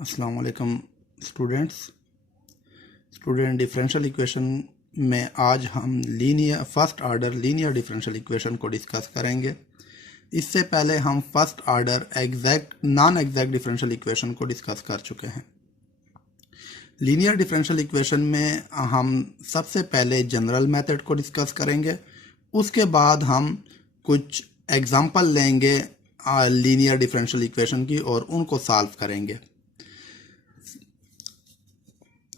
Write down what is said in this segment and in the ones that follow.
अस्सलाम वालेकुम student differential equation में आज हम first order linear differential equation को डिस्कस करेंगे। इससे पहले हम first order non exact differential equation को डिस्कस कर चुके हैं। लीनियर डिफरेंशियल इक्वेशन में हम सबसे पहले जनरल मेथड को डिस्कस करेंगे, उसके बाद हम कुछ एग्जांपल लेंगे लीनियर डिफरेंशियल इक्वेशन की और उनको सॉल्व करेंगे।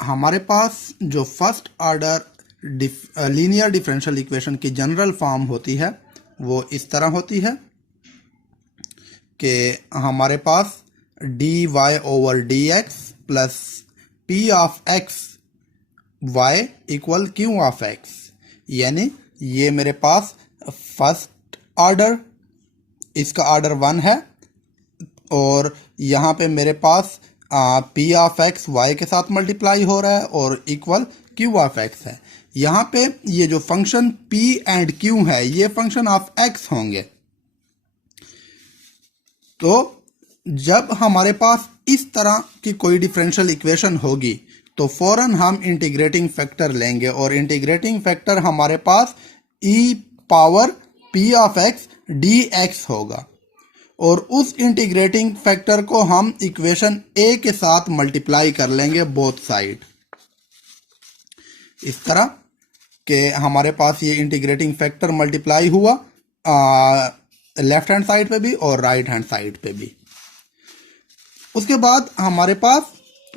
हमारे पास जो first order linear differential equation की जनरल फॉर्म होती है वो इस तरह होती है कि हमारे पास dy over dx plus p of x y equal q of x, यानी ये मेरे पास फर्स्ट आर्डर, इसका आर्डर 1 है और यहाँ पे मेरे पास p ऑफ x y के साथ मल्टीप्लाई हो रहा है और इक्वल q ऑफ x है। यहाँ पे ये जो फंक्शन p एंड q है ये फंक्शन ऑफ x होंगे। तो जब हमारे पास इस तरह की कोई डिफरेंशियल इक्वेशन होगी तो फौरन हम इंटीग्रेटिंग फैक्टर लेंगे और इंटीग्रेटिंग फैक्टर हमारे पास e power p of x dx होगा और उस इंटीग्रेटिंग फैक्टर को हम इक्वेशन a के साथ मल्टीप्लाई कर लेंगे बोथ साइड, इस तरह के हमारे पास ये इंटीग्रेटिंग फैक्टर मल्टीप्लाई हुआ लेफ्ट हैंड साइड पे भी और राइट हैंड साइड पे भी। उसके बाद हमारे पास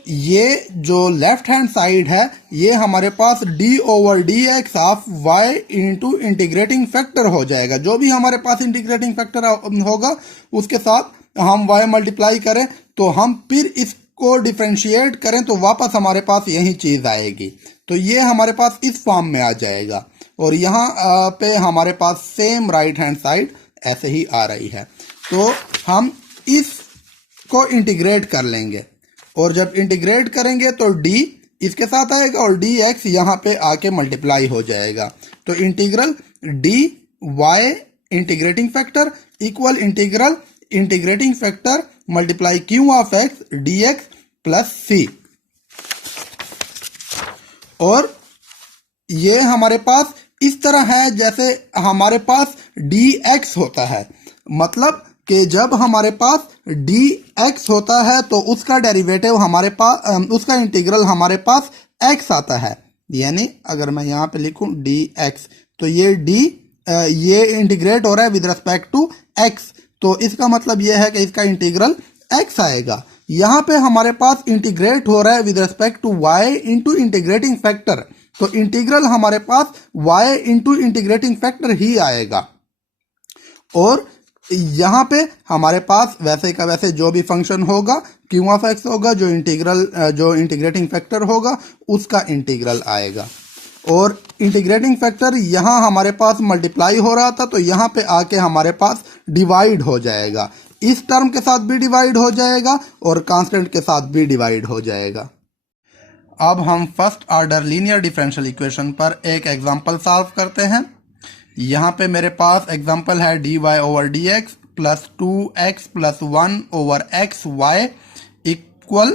ये जो लेफ्ट हैंड साइड है ये हमारे पास d over D x of y into integrating factor हो जाएगा। जो भी हमारे पास इंटीग्रेटिंग फैक्टर होगा उसके साथ हम y मल्टीप्लाई करें तो हम फिर इसको डिफरेंशिएट करें तो वापस हमारे पास यही चीज आएगी। तो ये हमारे पास इस फॉर्म में आ जाएगा और यहाँ पे हमारे पास सेम राइट हैंड साइड ऐसे ही आ रही है। तो हम इसको इंटीग्रेट कर लेंगे और जब इंटीग्रेट करेंगे तो d इसके साथ आएगा और dx यहाँ पे आके मल्टीप्लाई हो जाएगा। तो integral dy integrating factor equal integral integrating factor multiply q of x dx plus c। और ये हमारे पास इस तरह है जैसे हमारे पास dx होता है, मतलब कि जब हमारे पास dx होता है तो उसका डेरिवेटिव हमारे पास उसका इंटीग्रल हमारे पास x आता है। यानी अगर मैं यहाँ पे लिखूं dx तो ये ये इंटीग्रेट हो रहा है विद रिस्पेक्ट टू x, तो इसका मतलब ये है कि इसका इंटीग्रल x आएगा। यहाँ पे हमारे पास इंटीग्रेट हो रहा है with respect to y into integrating factor, तो इंटीग्रल हमारे पास y इंटू इंटीग्रेटिंग फैक्टर ही आएगा। और यहाँ पे हमारे पास वैसे का वैसे जो भी फंक्शन होगा q ऑफ x होगा, जो इंटीग्रेटिंग फैक्टर होगा उसका इंटीग्रल आएगा। और इंटीग्रेटिंग फैक्टर यहाँ हमारे पास मल्टीप्लाई हो रहा था तो यहाँ पे आके हमारे पास डिवाइड हो जाएगा, इस टर्म के साथ भी डिवाइड हो जाएगा और कांस्टेंट के साथ भी डिवाइड हो जाएगा। अब हम first order linear differential equation पर एक एग्जांपल सॉल्व करते हैं। यहाँ पे मेरे पास एग्जांपल है dy over dx plus 2x plus 1 over x y equal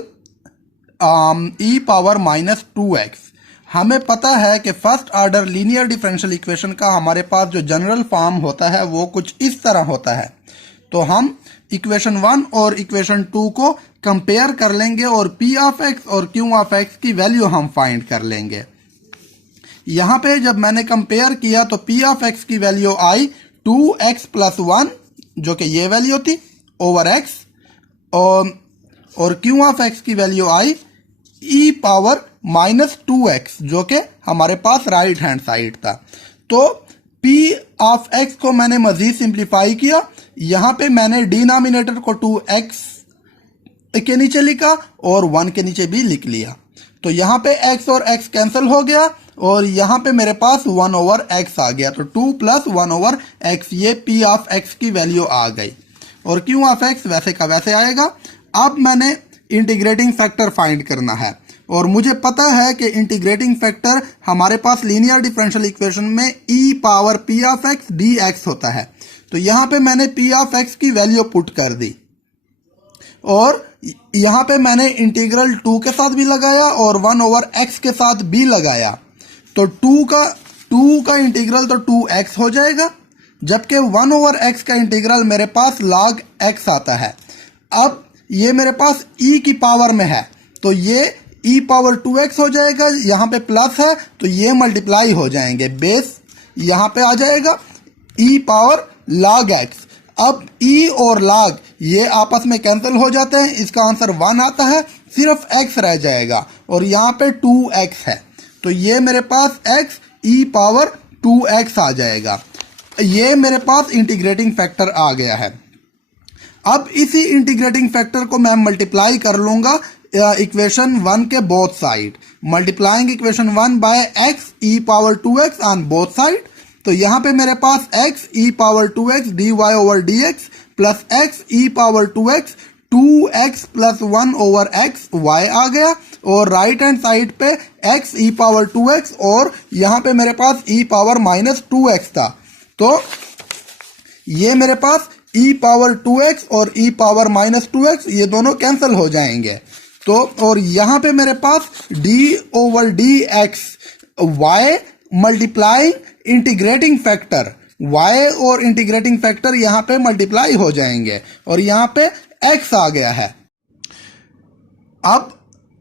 e power minus 2x। हमें पता है कि first order linear differential equation का हमारे पास जो जनरल फॉर्म होता है वो कुछ इस तरह होता है। तो हम इक्वेशन 1 और इक्वेशन 2 को कंपेयर कर लेंगे और p ऑफ x और q ऑफ x की वैल्यू हम फाइंड कर लेंगे। यहाँ पे जब मैंने कंपेयर किया तो p ऑफ x की वैल्यू आई 2x प्लस 1 जो कि ये वैल्यू थी ओवर x और q ऑफ x की वैल्यू आई e पावर माइनस 2x जो कि हमारे पास राइट हैंड साइड था। तो p ऑफ x को मैंने मजीद सिंप्लीफाई किया, यहाँ पे मैंने डिनोमिनेटर को 2x के नीचे लिखा और 1 के नीचे भी लिख लिया। तो यहाँ पे x और x कैंसिल हो गया और यहाँ पे मेरे पास 1 ओवर x आ गया, तो 2 प्लस 1 ओवर x, ये p ऑफ x की वैल्यू आ गई और q ऑफ x वैसे का वैसे आएगा। अब मैंने इंटीग्रेटिंग फैक्टर फाइंड करना है और मुझे पता है कि इंटीग्रेटिंग फैक्टर हमारे पास लीनियर डिफरेंशियल इक्वेशन में e power p of x dx होता है। तो यहाँ पे मैंने p ऑफ x की वैल्यू पुट कर दी और यहाँ पे मैंने इंटीग्रल 2 के साथ भी लगाया और 1/x के साथ भी लगाया, तो 2 का इंटीग्रल तो 2x हो जाएगा, जबकि 1/x का इंटीग्रल मेरे पास log x आता है। अब ये मेरे पास e की पावर में है, तो ये e पावर 2x हो जाएगा, यहाँ पे प्लस है तो ये मल्टीप्लाई हो जाएंगे, बेस यहाँ पे आ जाएगा e पावर log x। अब e और log ये आपस में कैंसिल हो जाते हैं, इसका आंसर 1 आता है, सिर्फ x रह जाएगा और यहाँ पे 2x है, तो ये मेरे पास x e पावर 2x आ जाएगा। ये मेरे पास इंटीग्रेटिंग फैक्टर आ गया है। अब इसी इंटीग्रेटिंग फैक्टर को मैं मल्टीप्लाई कर लूंगा इक्वेशन 1 के both side, multiplying equation 1 by x e power 2x on both side. तो यहाँ पे मेरे पास x e power 2x dy over dx plus x e power 2x 2x plus 1 over x y आ गया, और राइट हैंड साइड पे x e power 2x और यहाँ पे मेरे पास e पावर माइनस 2x था, तो ये मेरे पास e पावर 2x और e पावर माइनस 2x ये दोनों कैंसिल हो जाएंगे। तो और यहाँ पे मेरे पास d over dx y multiplying integrating factor y और इंटीग्रेटिंग फैक्टर यहाँ पे मल्टीप्लाई हो जाएंगे और यहाँ पे x आ गया है। अब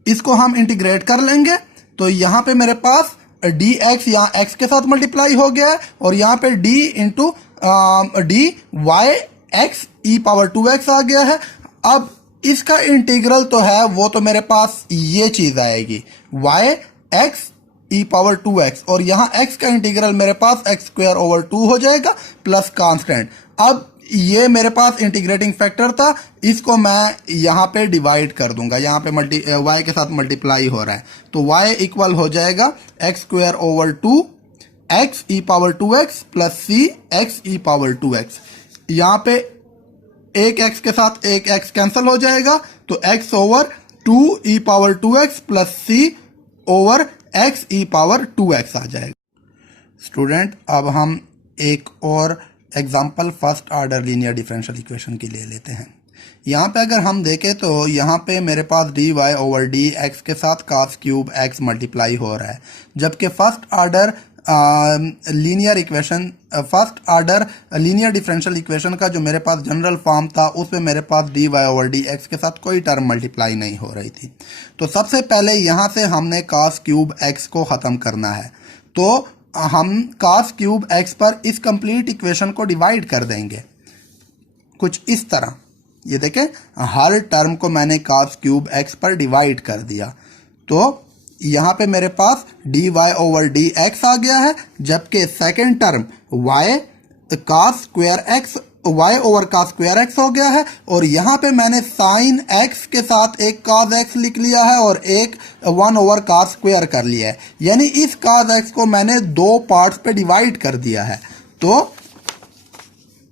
इसको हम इंटीग्रेट कर लेंगे, तो यहाँ पे मेरे पास dx यहाँ x के साथ मल्टीप्लाई हो गया है और यहाँ पे d into dy x e power 2x आ गया है। अब इसका इंटीग्रल तो है, वो तो मेरे पास ये चीज आएगी y x e power 2x और यहाँ x का इंटीग्रल मेरे पास x स्क्वायर ओवर 2 हो जाएगा प्लस कांस्टेंट। अब ये मेरे पास इंटीग्रेटिंग फैक्टर था, इसको मैं यहाँ पे डिवाइड कर दूंगा, यहाँ पे y के साथ मल्टीप्लाई हो रहा है, तो y इक्वल हो जाएगा x square over 2 x e power 2x plus c x e power 2x। यहाँ पे एक x के साथ एक x कैंसिल हो जाएगा, तो x over 2 e power 2x plus c over x e power 2x आ जाएगा। स्टूडेंट, अब हम एक और example first order linear differential equation की ले लेते हैं। यहाँ पे अगर हम देखें तो यहाँ पे मेरे पास dy ओवर dx के साथ cos क्यूब x मल्टीप्लाई हो रहा है, जबकि first order linear equation first order linear differential equation का जो मेरे पास जनरल फॉर्म था उसमें मेरे पास dy ओवर dx के साथ कोई टर्म मल्टीप्लाई नहीं हो रही थी। तो सबसे पहले यहाँ से हमने cos क्यूब x को ख़त्म करना है, तो हम cos क्यूब x पर इस कंप्लीट इक्वेशन को डिवाइड कर देंगे कुछ इस तरह। ये देखें, हर टर्म को मैंने cos क्यूब x पर डिवाइड कर दिया, तो यहाँ पे मेरे पास dy ओवर dx आ गया है, जबकि second term y cos square x y over cos square x हो गया है, और यहाँ पे मैंने साइन x के साथ एक cos x लिख लिया है और एक 1 ओवर cos स्क्वायर कर लिया है, यानी इस cos x को मैंने दो पार्ट्स पे डिवाइड कर दिया है। तो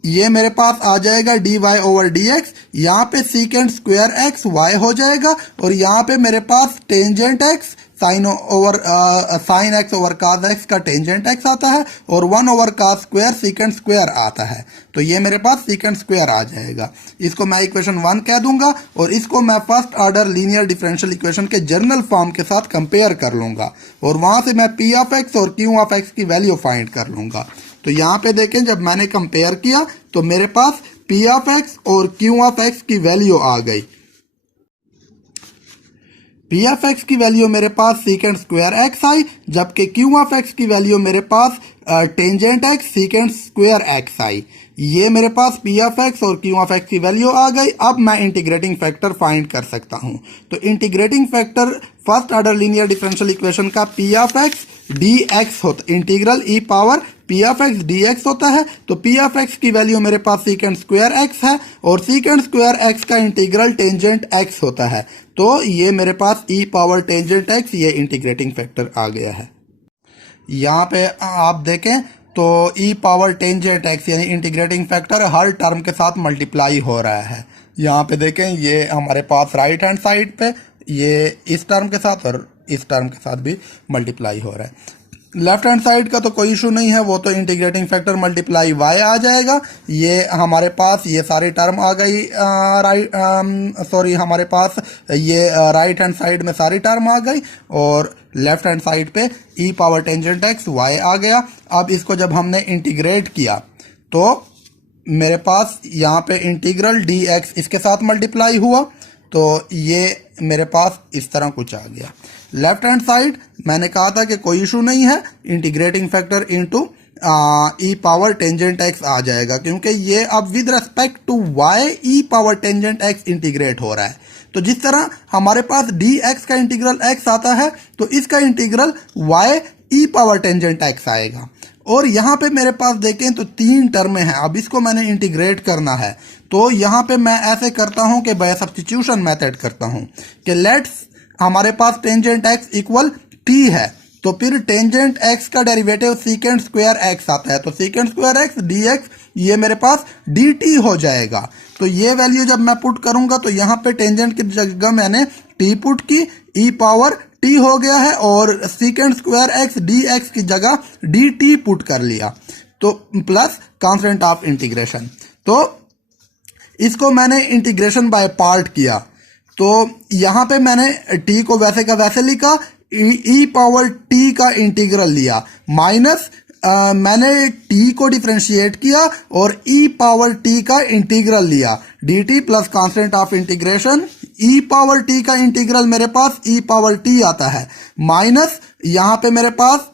ये मेरे पास आ जाएगा dy ओवर dx, यहाँ पे सीकेंट स्क्वायर x y हो जाएगा, और यहाँ पे मेरे पास tangent x sine x over cos x का टेंजेंट x आता है, और 1 over cos square secant square आता है, तो ये मेरे पास सीकेंट स्क्वायर आ जाएगा। इसको मैं इक्वेशन 1 कह दूंगा और इसको मैं first order linear differential equation के जर्नल फॉर्म के साथ कंपेयर कर लूंगा, और वहां से मैं p ऑफ x और q ऑफ x की वैल्यू फाइंड कर लूंगा। तो यहाँ पे देखें, जब मैंने कंपेयर किया तो मेरे पास p ऑफ x और q ऑफ x की वैल्यू आ गई। p ऑफ x की वैल्यू मेरे पास सीकेंट स्क्वायर x आई, जबकि q ऑफ x की वैल्यू मेरे पास tangent x secant square x आई। ये मेरे पास p ऑफ x और q ऑफ x की वैल्यू आ गई। अब मैं इंटीग्रेटिंग फैक्टर फाइंड कर सकता हूँ। तो integrating factor first order linear differential equation का p ऑफ x dx होता, integral e power p of x dx होता है। तो p ऑफ x की वैल्यू मेरे पास सीकेंट स्क्वायर x है, और सीकेंट स्क्वायर x का इंटीग्रल टेंजेंट x होता है, तो ये मेरे पास e पावर टेंजेंट x ये इंटीग्रेटिंग फैक्टर आ गया है। यहाँ पे आप देखें तो e पावर टेंजेंट x यानी इंटीग्रेटिंग फैक्टर हर टर्म के साथ मल्टीप्लाई हो रहा है। यहाँ पे देखें, ये हमारे पास राइट हैंड साइड पे ये इस टर्म के साथ और इस टर्म के साथ भी मल्टीप्लाई हो रहा है। लेफ्ट हैंड साइड का तो कोई इशू नहीं है, वो तो इंटीग्रेटिंग फैक्टर मल्टीप्लाई y आ जाएगा। ये हमारे पास ये सारी टर्म आ गई, हमारे पास ये राइट हैंड साइड में सारी टर्म आ गई और लेफ्ट हैंड साइड पे e power tangent x y आ गया। अब इसको जब हमने इंटीग्रेट किया तो मेरे पास यहाँ पे इंटीग्रल dx इसके साथ मल्टीप्लाई हुआ, तो ये मेरे पास इस तरह कुछ आ गया। लेफ्ट हैंड साइड मैंने कहा था कि कोई इशू नहीं है, integrating factor into e power tangent x आ जाएगा, क्योंकि ये अब with respect to y e power tangent x integrate हो रहा है। तो जिस तरह हमारे पास dx का इंटीग्रल x आता है तो इसका integral y e power tangent x आएगा। और यहाँ पे मेरे पास देखें तो 3 टर्में हैं, अब इसको मैंने इंटीग्रेट करना है। तो यहाँ पे मैं ऐसे करता हूँ कि बाय सब्स्टिट्यूशन मेथड करता हूँ कि लेट्स हमारे पास टेंजेंट x इक्वल t है, तो फिर टेंजेंट x का डेरिवेटिव सीकेंट स्क्वायर x आता है, तो सीकेंट स्क्वायर x dx ये मेरे पास dt हो जाएगा। तो ये वैल्यू जब मैं पुट करूंगा तो यहाँ पे टेंजेंट की जगह मैंने t पुट की, e पावर t हो गया है, और सीकेंट स्क्वायर x dx की जगह dt पुट कर लिया, तो प्लस कांस्टेंट ऑफ इंटीग्रेशन। तो इसको मैंने इंटीग्रेशन बाय पार्ट किया, तो यहाँ पे मैंने t को वैसे का वैसे लिखा, e पावर t का इंटीग्रल लिया, माइनस मैंने t को डिफरेंशिएट किया और e पावर t का इंटीग्रल लिया, dt plus constant of integration. e power t का इंटीग्रल मेरे पास e पावर t आता है, माइनस यहाँ पे मेरे पास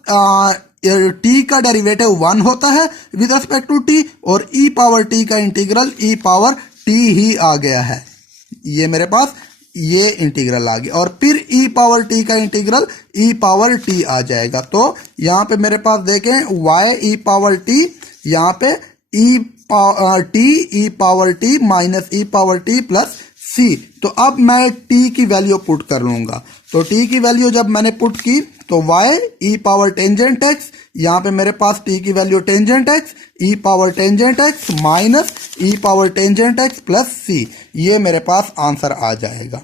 t का डेरिवेटिव 1 होता है विद रिस्पेक्ट टू t, और e पावर t का इंटीग्रल e पावर t ही आ गया है। ये मेरे पास ये इंटीग्रल आ गया, और फिर e पावर t का इंटीग्रल e पावर t आ जाएगा। तो यहाँ पे मेरे पास देखें y e पावर t, यहाँ पे t e power t minus e power t plus c। तो अब मैं t की वैल्यू पुट कर लूंगा, तो t की वैल्यू जब मैंने पुट की तो y e power tangent x, यहाँ पे मेरे पास t की value tangent x, e power tangent x minus e power tangent x plus c, ये मेरे पास आंसर आ जाएगा।